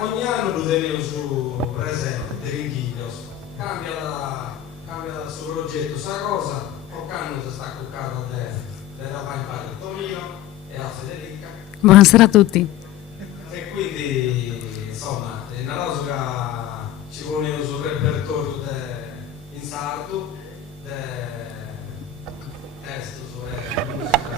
Ogni anno lo tengo su Presenta Ivo cambia dal suo progetto sta cosa, qualche si sta cuccando della campana del Tonino e la Federica. Buonasera a tutti. E quindi insomma nella musica ci vogliono sul repertorio in sardo testo su musica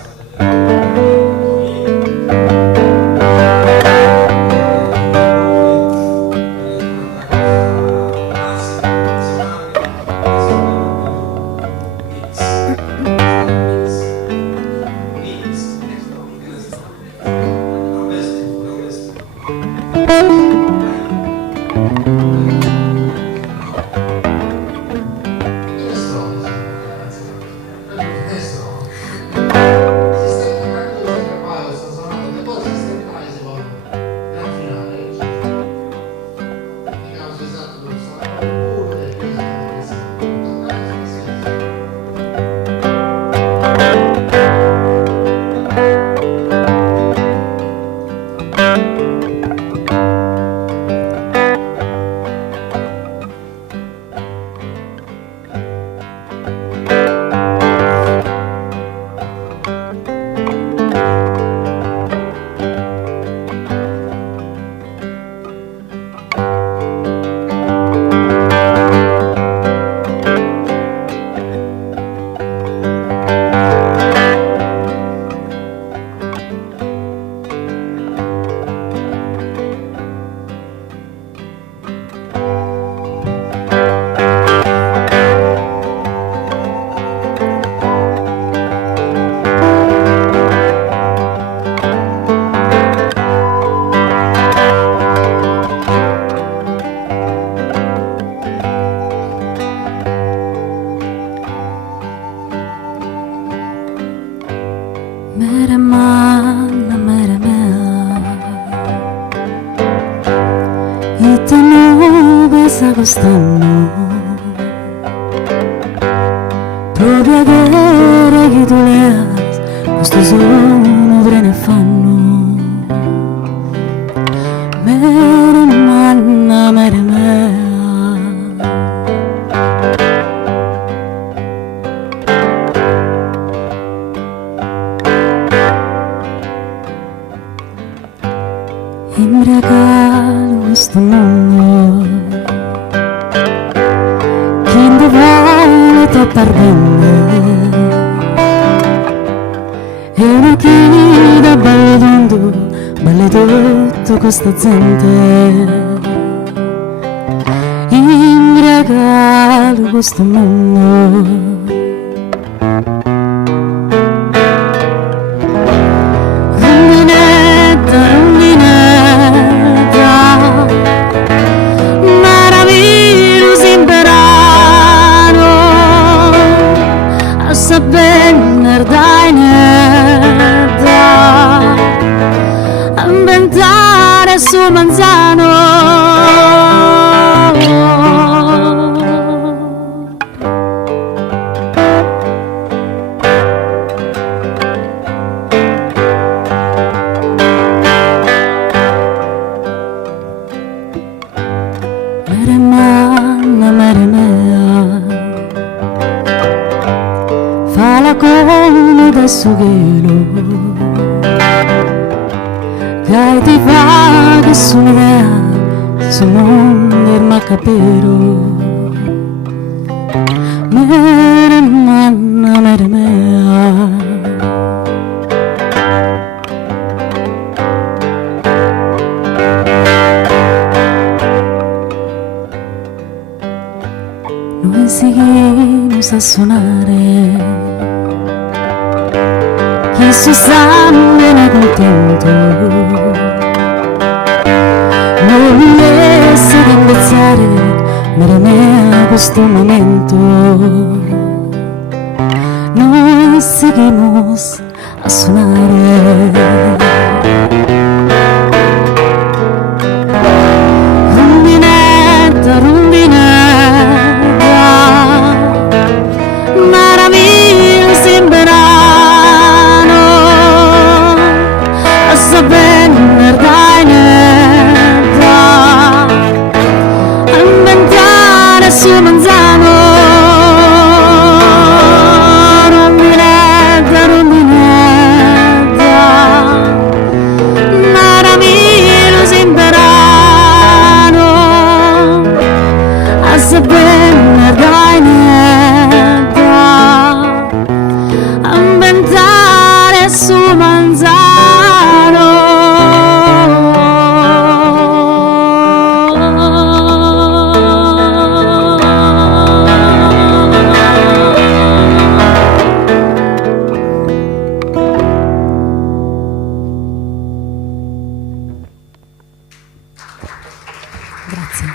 quest'anno proprio a vedere chi tu le hai questo sono tre ne fanno mere manna mere mea imbriacato questo mondo perdendo e una chida balle tutto questa gente imbriacato questo mondo sul manzano suono da sughelo che ti fa che sono idea su mondo il macapero mere manna mere mea noi seguimos a suonare chi si sta bene contento non mi sa di imbezzare mere mea questo momento noi seguimos a suonare rondinetta rondinetta maraviglia sembrano a sapere dainetta a inventare su manzano rondinetta rondinetta maraviglia sembrano a sapere dainetta a inventare su manzano. Grazie.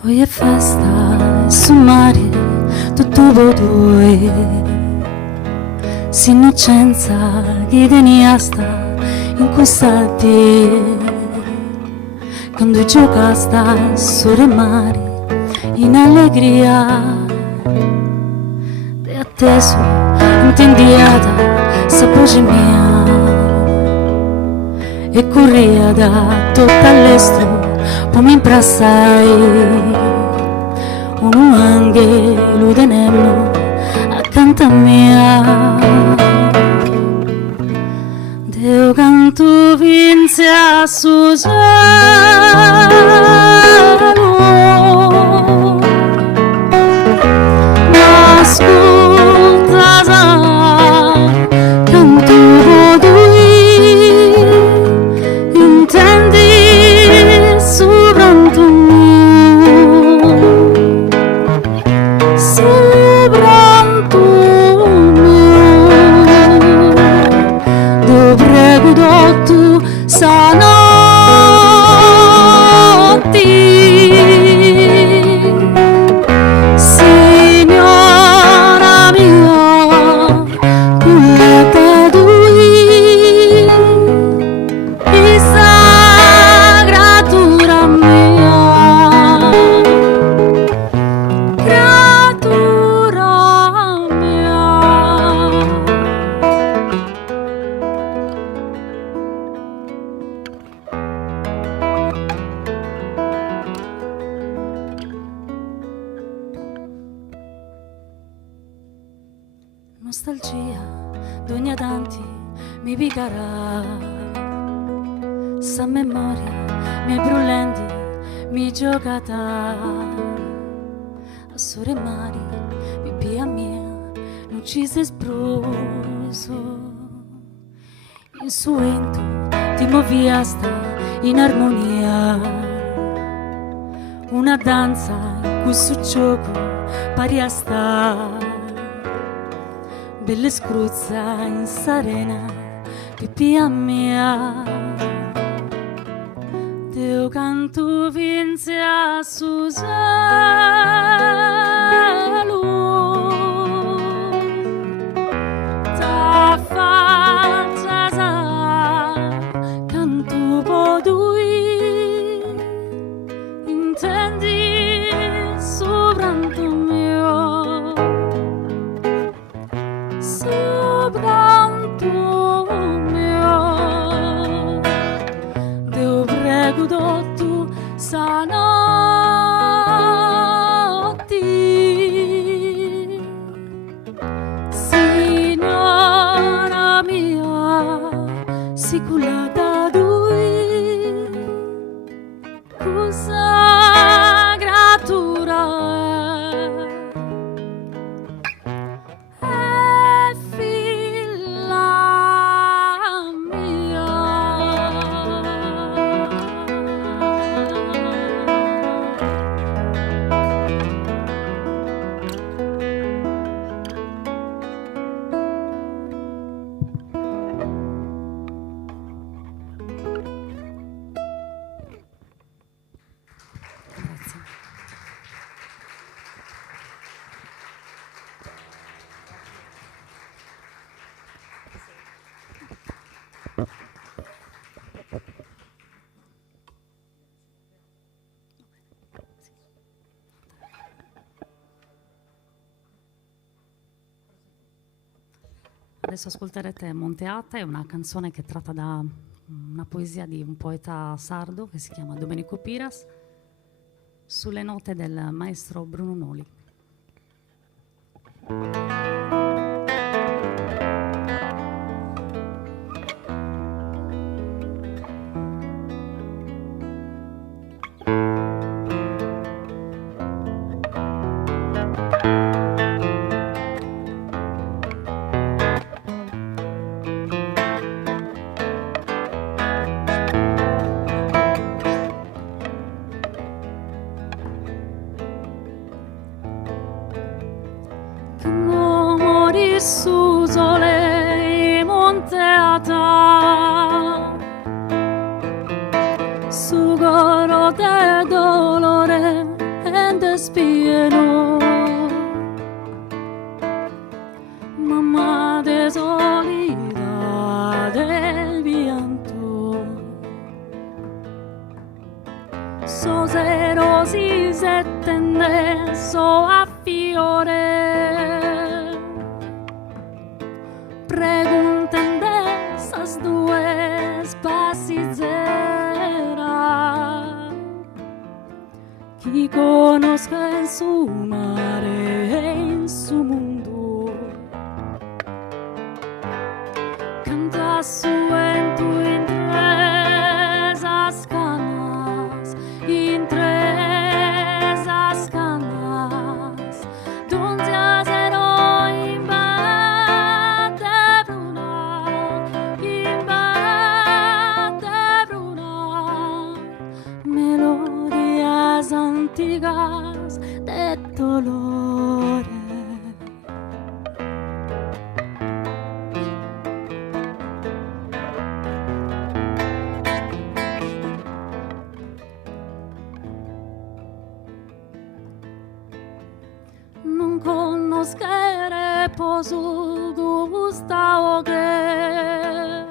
Oggi è festa e su mare tutto voi s'innocenza che tenia sta in quest'atti quando gioca sta sole mare in allegria e atteso intendiata sa voce mia e corria da tutto all'estero poi mi imprassai un angelo denello accanto a me Deo canto vinse a suo cielo ma ascolta canto lui intendi sopranto mio sopranto mio Deo prego tu sanotti Signora mia cullata tui isa creatura mia creatura mia. Nostalgia d'ogni tanti mi picarà sa memoria miei brullenti mi giocata a sore mari pipì a mia non ci sei esploso in suento ti movia sta in armonia una danza in cui su gioco pari a sta belle scruzza in sarena pipì a mia canto vinse a Suselu ta faccia sa canto podui intendi sopranto mio sopranto mio Deo prego tu sanotti Signora mia siculata lui cosa gratura è figlia mia Adesso ascolterete Monteata, è una canzone che tratta da una poesia di un poeta sardo che si chiama Domenico Piras, sulle note del maestro Bruno Noli. Su sole monteata su coro de dolore e de spieno mamma de solida del pianto so serosi settenne so a fiore pregunten esas due spazizzera chi conosca in su mare e in su mondo canta su en tu in tres canas in tres canas donde azero antigas de dolore non conoscere posso gusta o che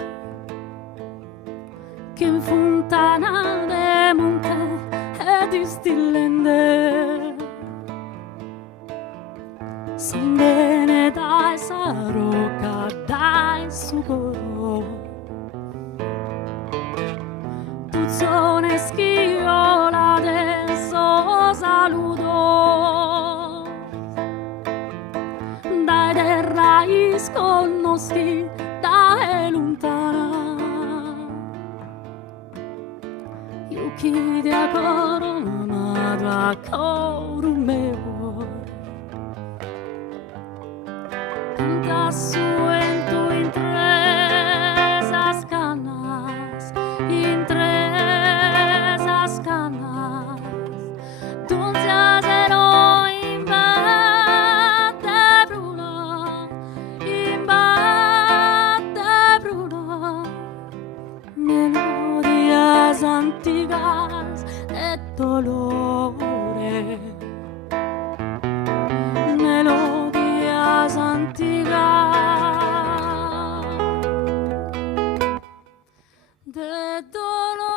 in fontana de monte di stillende son bene dai saroca dai sugo tu sono schiola del so saludo dai del raiz conosci dai lontana chi di coro madre a coro meo canta su en tu in tres canas in tres canas donde azero in batte bruna melodia melodias antigas de dolore, melodias antigas de dolore.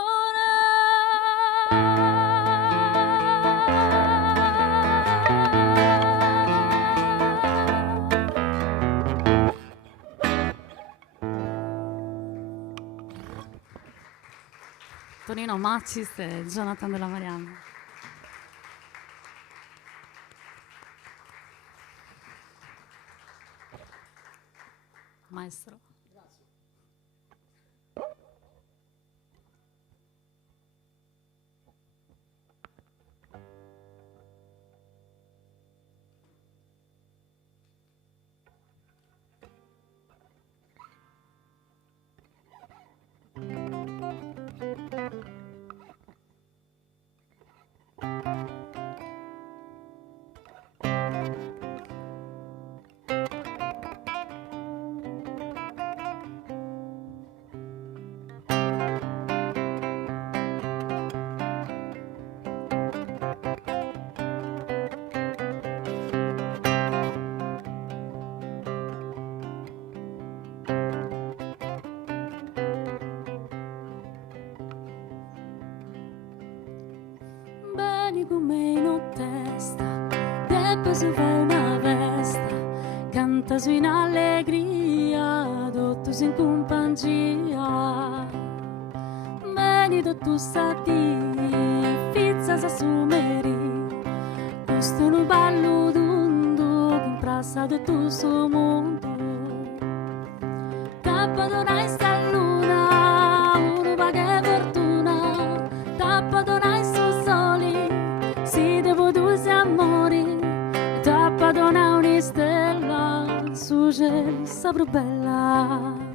Tonino Macis e Jonathan Della Marianna. Maestro. Come in testa, Peppe si fa una vesta, canta su in allegria, dottus in compagnia. Benito tu stati, fizza sa sumeri, questo no ballo d'undo, che imprassa di tu suo mondo. Tappa donai sta luna, uno va che fortuna, tappa donai su soli, si devo due amori, tappa dona una stella, su cielo sapro bella.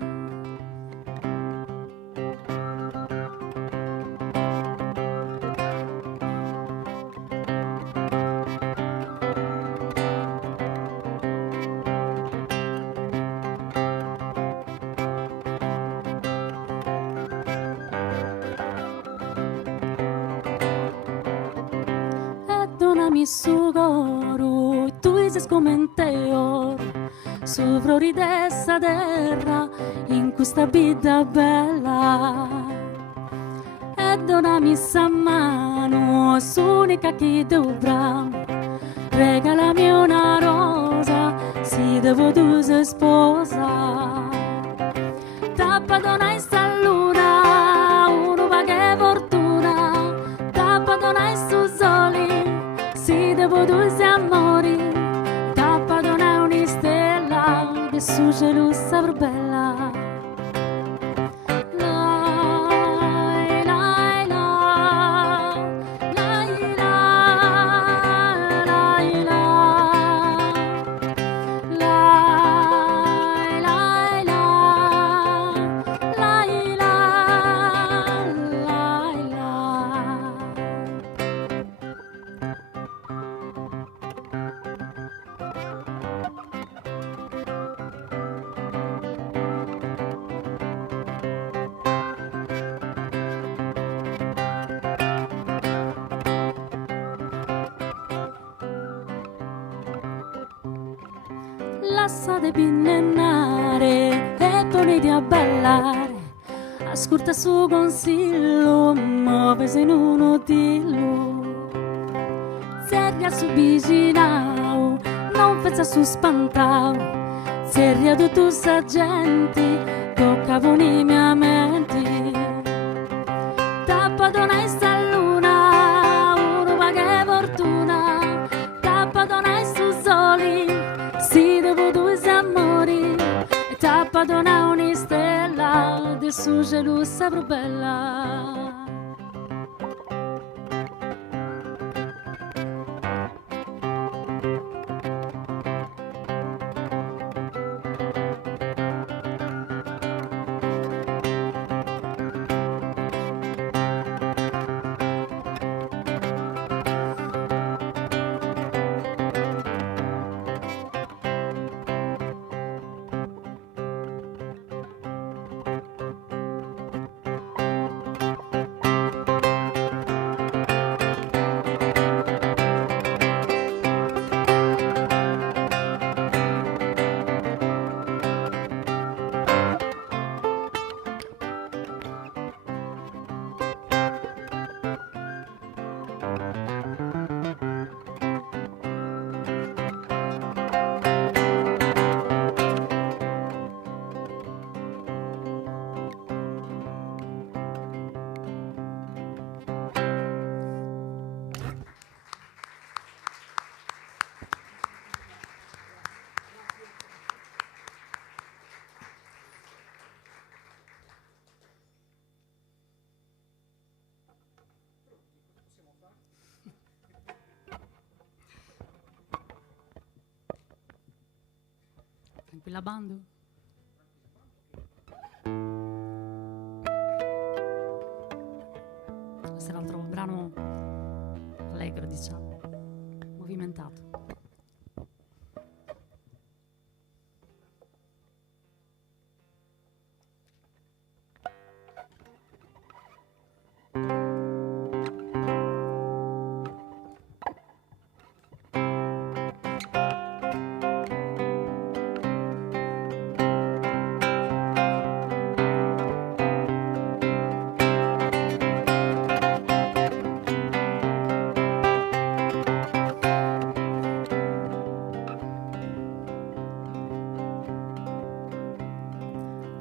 Su coro, tu sei come oro, su flori dessa terra, in questa vita bella. E donami sa mano, s'unica che dovrà, regalami una rosa, si devo tu sei sposa. Tappa donai sta luna, uno va che fortuna, tappa donai su soli, si devo due amori, tappa dona una stella, che su cielo sapro bella. Lai, lai, lai, lai, lai, lai, lai, lai, lai, lai, lai. Lasciate pinnennare e ponete a ballare, ascolta suo consiglio, muovesi in uno dillo. Seria su vicinao, non pensa su spantao, seria tu sa gente, toccavo nei miei menti. Tappa dona sta luna, uno va che fortuna, tappa dona su soli, si devo due amori, e tappa dona una stella, del suo cielo sapro bella. tranquilla bando. Questo è un altro brano allegro, diciamo, movimentato.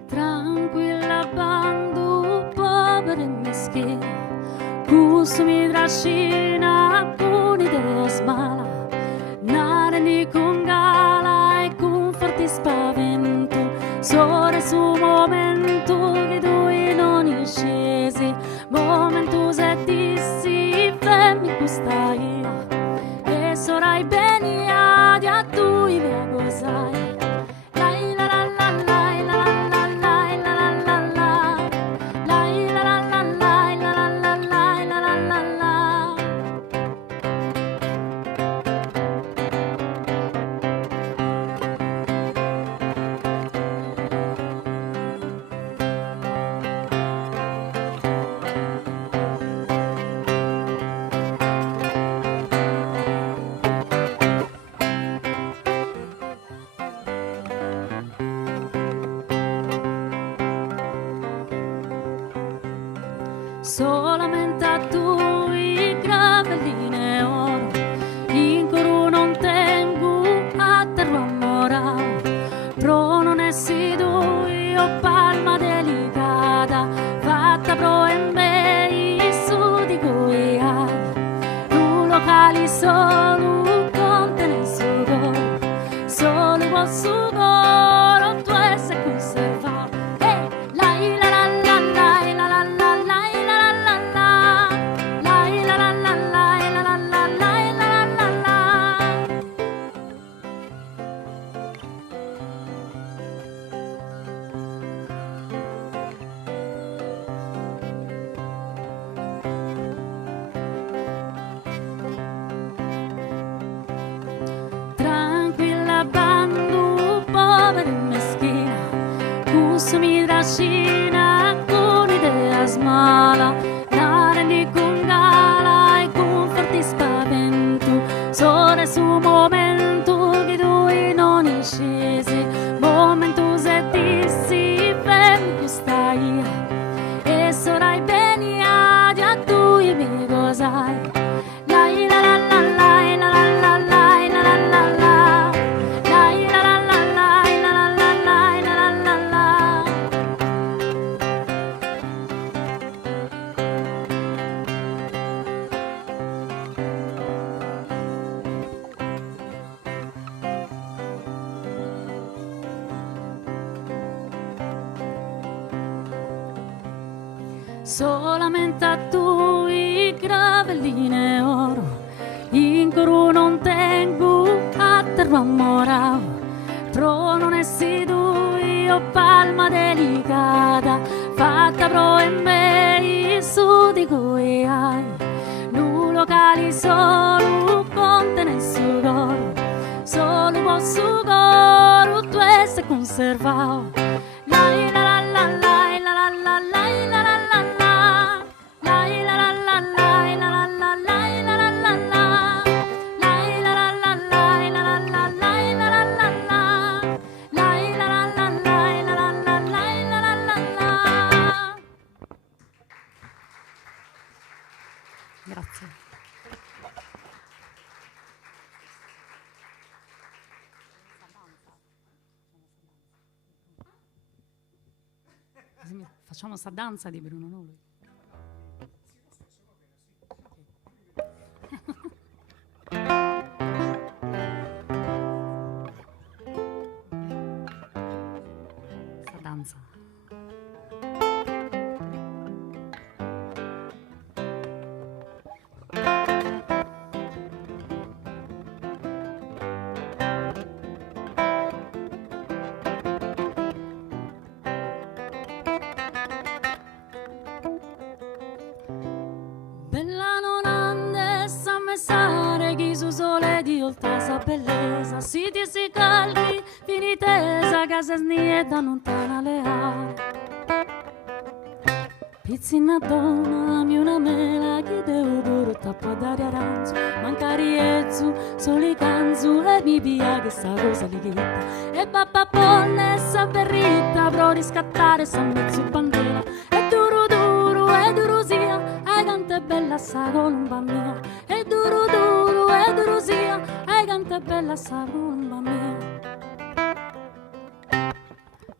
Tranquilla bando, povera e meschina, questo mi trascina con idea smala, narani con gala e con forte spavento, sore su momento che tu non scesi, momento se dissi, femmi questa io, e sarai bene a tu i via gozai. Solamente a tu i gravelline oro, in coro non tengo a terra morao, pro non essi due o palma delicata, fatta pro e me su di cui hai, tu locali solo contene il suo coro, solo il suo coro tu sei conservato. Mi trascina con idea smala, narani con gala e con forte spavento, sole su momento che tu non scesi, momento se dissi, fermi tu stai, e sarai bene a tu i miei cosai. Solamente a tu i gravelline oro, in coro non tengo a terra morao, pro non essi due o palma delicata, fatta pro e me su di cui hai, nu locali solo contene il suo coro, solo il suo coro tu sei conservato. Grazie. Facciamo sta danza di Bruno Noli. Sta danza. Bella non ande sa messare chi su sole di oltre sa bellezza. Si ti si calmi, finitesa, casa snieta non tana le ali. Pizzina donna, mi una mela, chi devo pure tappa d'aria aranzo. Manca riezzu, soli canzu e mi pia che sta cosa li chitta. E papà ponne sa berritta, pro riscattare sa mezzo bandera. E duro duro, e duro sia, ai canta è bella sa colomba mia. E duro duro, e duro sia, ai canta è bella sa colomba mia.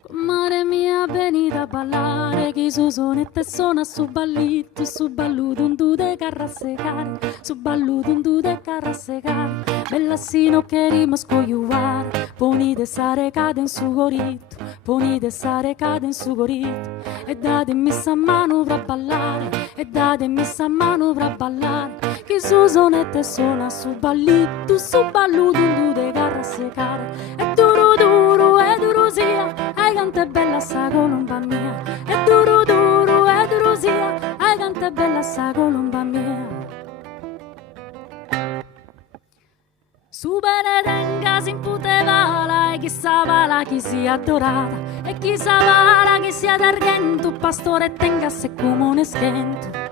Mare mia venita a ballare, chi su sonette suona su ballito, su balluto un tu de carrassecare, su balluto un tu de carrassecare. Bellassino che rimo scogliuare, ponite sare cade in su gorito, ponite sare cade in su gorito. E datemi sta mano per ballare, e datemi sta mano per ballare. Chi su sonette suona su ballito, su balluto un tu de carrassecare. E duro duro, e duro sia, ai canta è bella sta colomba mia. E duro duro, e duro sia, ai canta è bella sta colomba mia. Su peretenga si imputevala e chi savala chi sia adorata. E chi savala chi sia d'argento, pastore tenga se comune schento.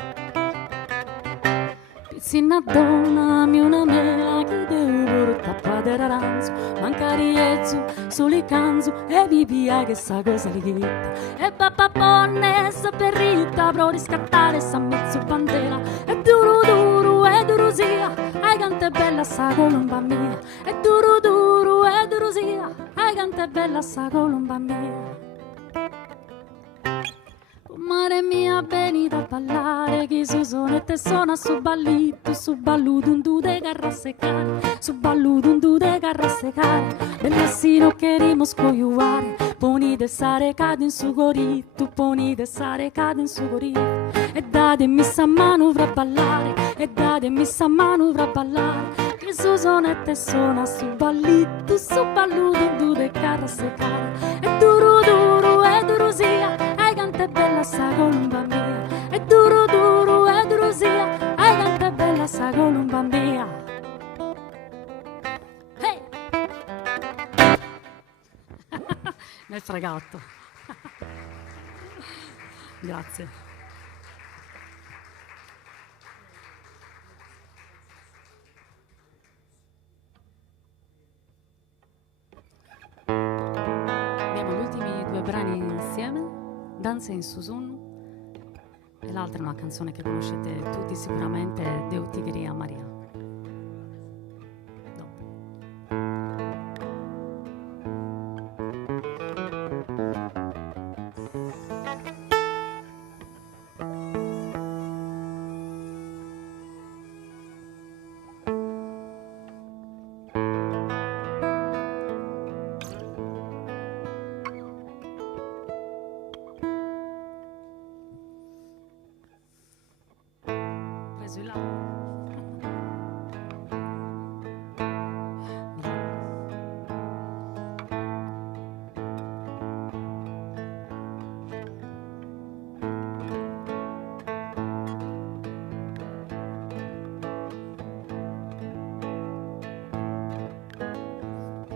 Pizzina donna, mi una mela, chi devo pure tappa d'aranzo. Manca riezzu, soli canzu e mi pia che sa cosa li chitta. E papà ponne sa perrita, pro riscattare sa mezzo bandera. E duro duro, e duro sia, ai canta è bella sa colomba mia. E duro duro, e duro sia, ai canta è bella sa colomba mia. Mare mia venita a ballare, chi su sonette suona su ballito, su balluto un tu de carrassecare, su balluto un tu de carrassecare. Bellassino che rimo scogliuare, ponite sare cade in su gorito, ponite sare cade in su gorito. E datemi sta mano per ballare, e datemi sta mano per ballare. Chi su sonette suona su ballito, su balluto un tu de carrassecare. E duro duro, e duro sia, ai canta è bella sta colomba mia. E duro duro, e duro sia, ai canta è bella sta colomba mia. Hey! Nel fregato. Grazie. Abbiamo gli ultimi due brani insieme, Danza in Susun e l'altra è una canzone che conoscete tutti sicuramente, Deu Tigria Maria.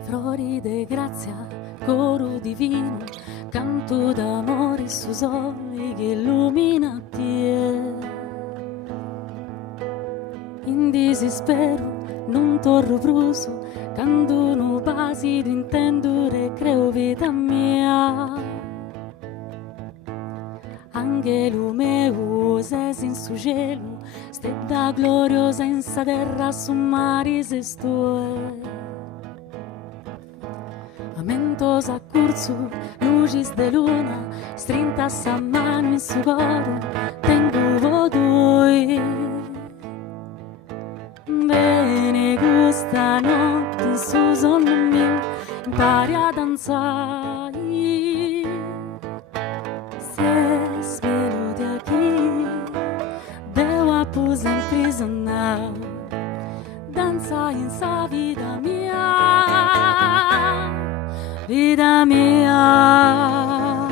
Flori de grazia, coro divino, canto d'amore su sole che illumina te. In desispero, non torro pruso, canto no basi d'intendo e creo vita mia. Angelo meu, ses in su cielo, stella gloriosa in sa terra su mari se stue. Amentos a curso, luces de luna, strintas a mano in su coro, tengo vodoi. Bene questa notte in su sonno mio, impari a danzare. Se sveluti a chi, devo apposa imprigionare, danza in sa vita mia. Vida mia.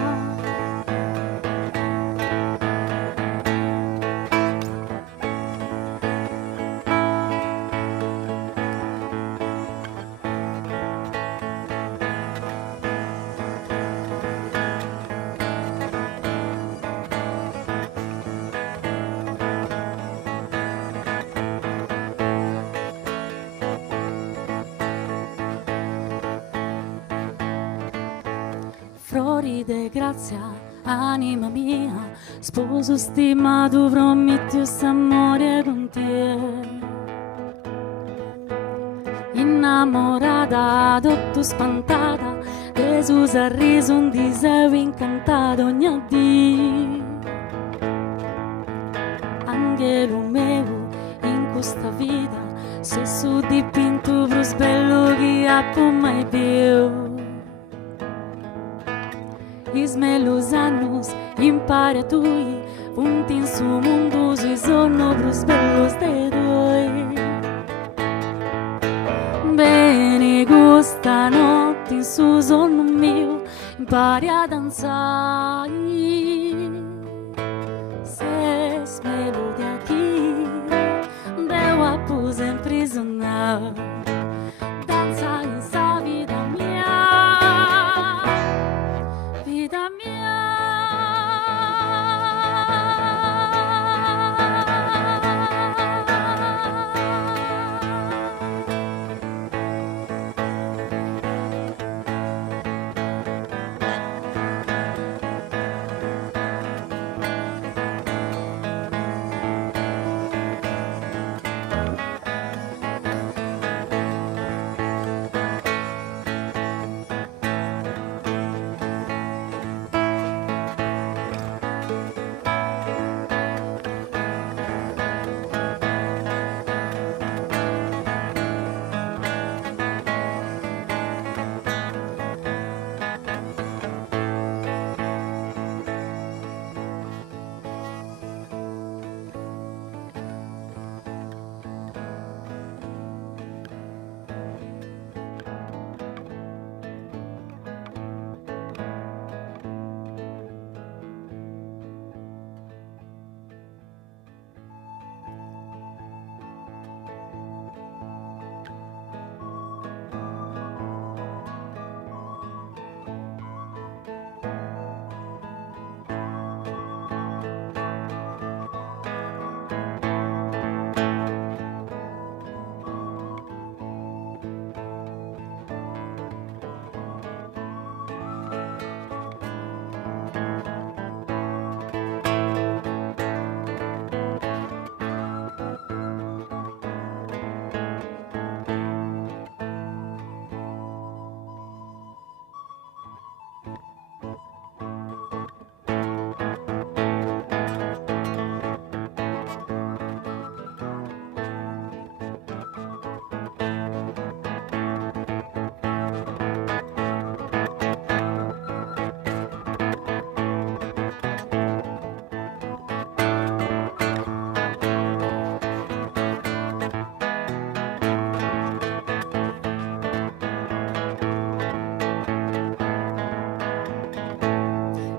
Floride, grazia, anima mia, sposo stimato, prometti amore con te. Innamorata, tutto spantata, de suo sorriso un diseo incantato ogni dì. Angelo meu, in questa vita, se su dipinto più bello che ha mai più. Ismelos anos impara tui, punti in su mondo si sono più bellos de due. Bene, questa notte in su sonno mio impari a danzare. Se smelo di aquí, devo appu sempre imprisionar. Danza in sa vita mia, vita mia.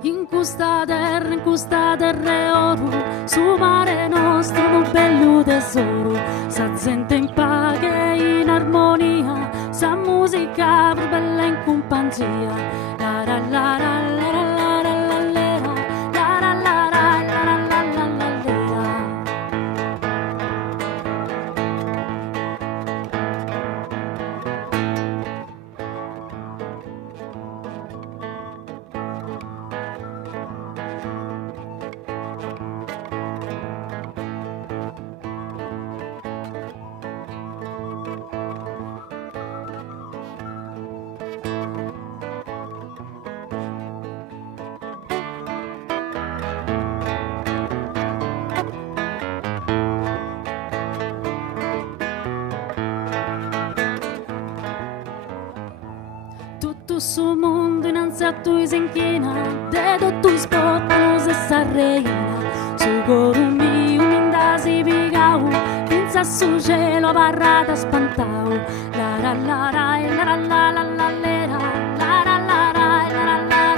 In questa terra è oro, su mare nostro un bello tesoro, sa gente in pace, in armonia, sa musica più bella in compagnia. La la la la la la la la la la la la la la la la la. Tutto su mondo innanzi a tu si inchina, de tutto spottano se sa reina. Su coro mio minda si pigau, pensa su cielo parrata spantau. La la la la la la la la la la la la la la la la la la.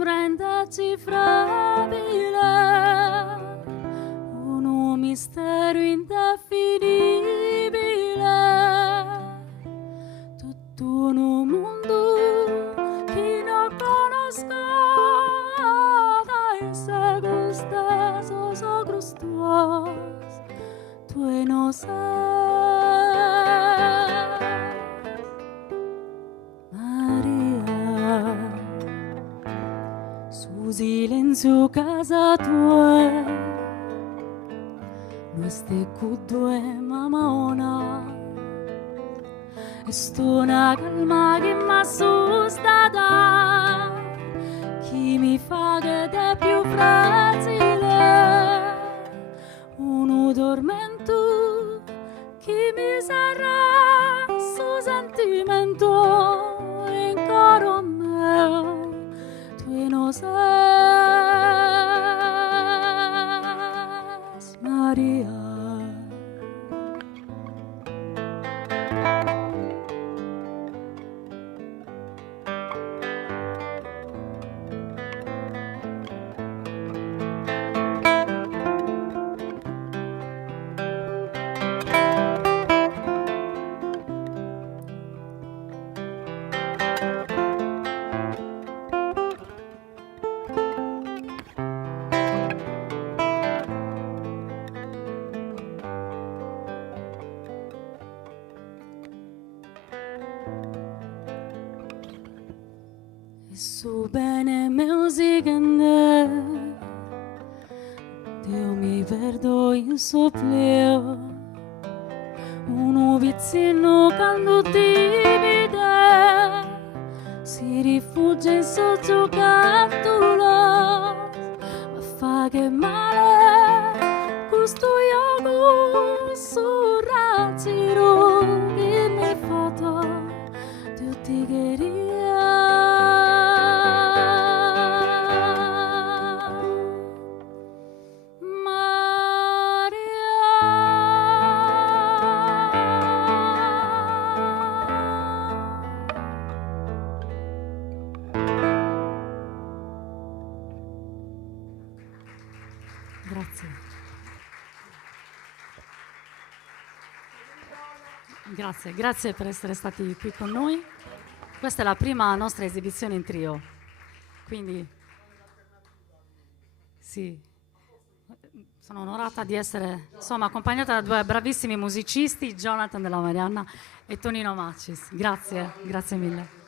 un'ombra indecifrabile, un mistero indefinibile, tutto un mondo che non conosco, dai secoli stesso so Christos, tu non sei Maria, su silenzio casa tua, noi stiamo due mamma, e sto una calma che mi assustata, chi mi fa che è più fragile, un tormento che mi sarà su sentimento in coro mio, tu non sei Maria. Su bene musica, Dio mi perdo in supplio, uno vizzino quando divide, si rifugia in soggiocattolo, ma fa che male, questo io su razziro, che mi foto, tutti che Grazie per essere stati qui con noi. Questa è la prima nostra esibizione in trio, quindi sì, sono onorata di essere accompagnata da due bravissimi musicisti, Jonathan Della Marianna e Tonino Macis. Grazie mille.